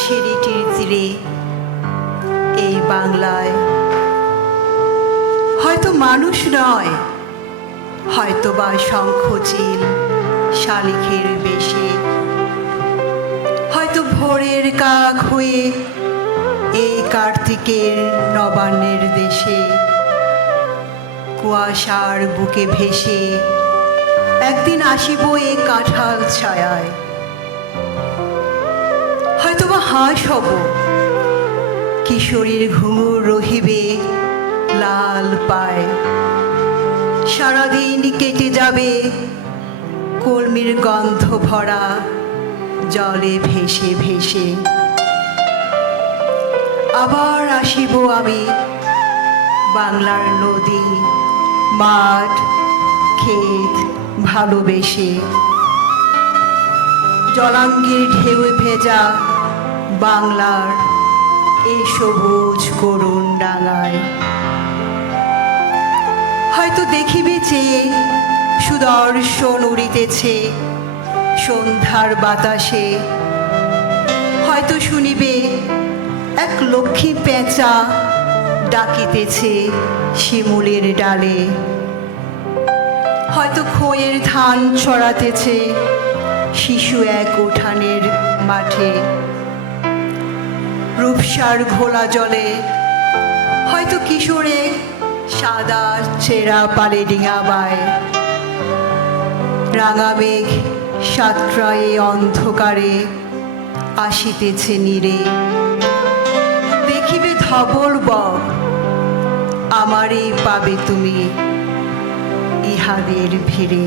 সিঁড়িটির তীরে এই বাংলায় হয়তো মানুষ নয়, হয়তো বা শঙ্খচিল শালিখের বেশে, হয়তো ভোরের কাক হয়ে এই কার্তিকের নবান্নের দেশে কুয়াশার বুকে ভেসে একদিন আসিব এই কাঁঠাল ছায়ায়। হয়তো বা হাঁস হব, কিশোরীর ঘুঙুর রহিবে লাল পায়, সারাদিন কেটে যাবে কলমির গন্ধ ভরা জলে ভেসে ভেসে। আবার আসিব আমি বাংলার নদী মাঠ ক্ষেত ভালোবেসে, জলাঙ্গির ঢেউয়ে ভেজা বাংলার এই সবুজ করুণ ডাঙায়। হয়তো দেখিবে চেয়ে সুদর্শন উড়িতেছে সন্ধ্যার বাতাসে, হয়তো শুনিবে এক লক্ষ্মী পেঁচা ডাকিতেছে শিমুলের ডালে, হয়তো খোয়ের ধান ছড়াতেছে শিশু এক উঠানের মাঠে। রূপসার ঘোলা জলে হয়তো কিশোরে সাদা ছেঁড়া পালে ডিঙা বায়, রাঙা মেঘ সাতটায় অন্ধকারে আসিতেছে নীরে। দেখিবে ধবল বক, আমারই পাবে তুমি ইহাদের ভিড়ে।